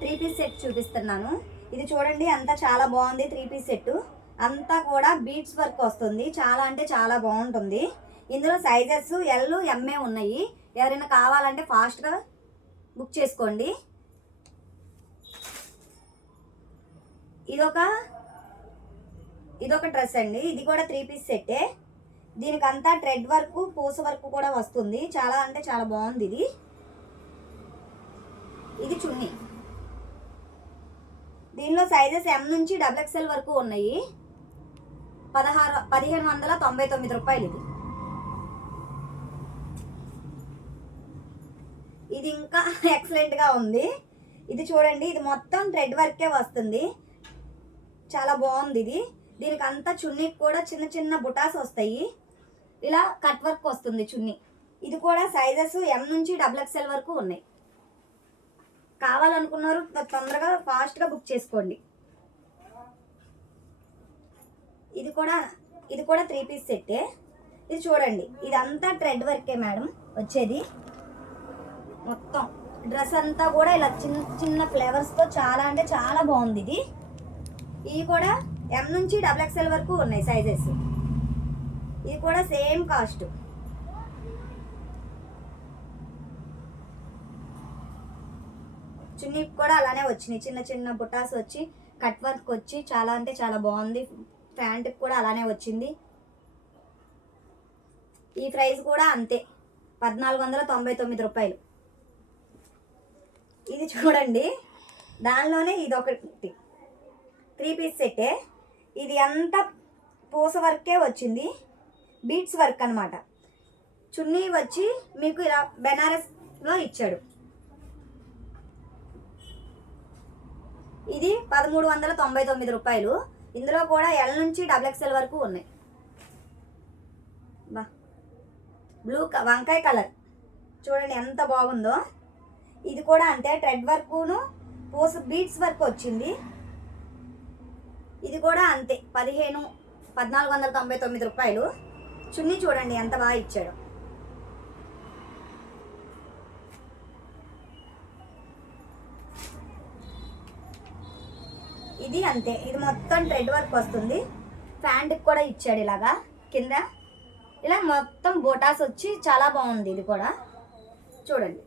3 piece set చూపిస్తున్నాను. ఇది చూడండి, అంతా చాలా బాగుంది. 3 పీస్ సెట్ అంతా కూడా బీడ్స్ వర్క్ వస్తుంది. చాలా అంటే చాలా బాగుంటుంది. ఇందులో సైజెస్ ఎల్ ఎంఏ ఉన్నాయి. ఎవరైనా కావాలంటే ఫాస్ట్గా బుక్ చేసుకోండి. ఇదొక డ్రెస్ అండి. ఇది కూడా 3 పీస్ సెట్టే. దీనికంతా థ్రెడ్ వర్క్, పూస వర్క్ కూడా వస్తుంది. చాలా అంటే చాలా బాగుంది. ఇది చున్నీ. దీనిలో సైజెస్ ఎం నుంచి XXL వరకు ఉన్నాయి. 1599 రూపాయలు. ఇది ఇంకా ఎక్సలెంట్గా ఉంది. ఇది చూడండి, ఇది మొత్తం థ్రెడ్ వర్కే వస్తుంది. చాలా బాగుంది. దీనికి అంతా చున్నీకి కూడా చిన్న చిన్న బుటాస్ వస్తాయి. ఇలా కట్ వర్క్ వస్తుంది చున్నీ. ఇది కూడా సైజెస్ ఎం నుంచి XXL వరకు ఉన్నాయి. కావాలనుకున్నారు తొందరగా ఫాస్ట్గా బుక్ చేసుకోండి. ఇది కూడా 3 పీస్ సెట్టే. ఇది చూడండి, ఇదంతా థ్రెడ్ వర్కే మేడం వచ్చేది. మొత్తం డ్రెస్ అంతా కూడా ఇలా చిన్న చిన్న ఫ్లేవర్స్తో చాలా అంటే చాలా బాగుంది. ఇవి కూడా ఎం నుంచి XXL వరకు ఉన్నాయి సైజెస్. ఇది కూడా సేమ్ కాస్ట్. చున్నీ కూడా అలానే వచ్చినాయి. చిన్న చిన్న బుటాస్ వచ్చి కట్ వర్క్ వచ్చి చాలా అంటే చాలా బాగుంది. ప్యాంట్కి కూడా అలానే వచ్చింది. ఈ ప్రైస్ కూడా అంతే, 1499 రూపాయలు. ఇది చూడండి, దానిలోనే ఇదొకటి 3 పీస్ సెట్టే. ఇది అంతా పూస వర్కే వచ్చింది. బీట్స్ వర్క్ అనమాట. చున్నీ వచ్చి మీకు ఇలా బెనారస్లో ఇచ్చాడు. ఇది 1399 రూపాయలు. ఇందులో కూడా ఎల్ నుంచి XXL వరకు ఉన్నాయి. బ్లూ వంకాయ కలర్ చూడండి ఎంత బాగుందో. ఇది కూడా అంతే, థ్రెడ్ వర్క్ను పూస బీట్స్ వర్క్ వచ్చింది. ఇది కూడా అంతే, 1499 రూపాయలు. చున్నీ చూడండి ఎంత బాగా ఇచ్చాడు. ఇది అంతే, ఇది మొత్తం థ్రెడ్ వర్క్ వస్తుంది. ప్యాంట్కి కూడా ఇచ్చాడు ఇలాగా కింద ఇలా మొత్తం బోటాస్ వచ్చి చాలా బాగుంది. ఇది కూడా చూడండి.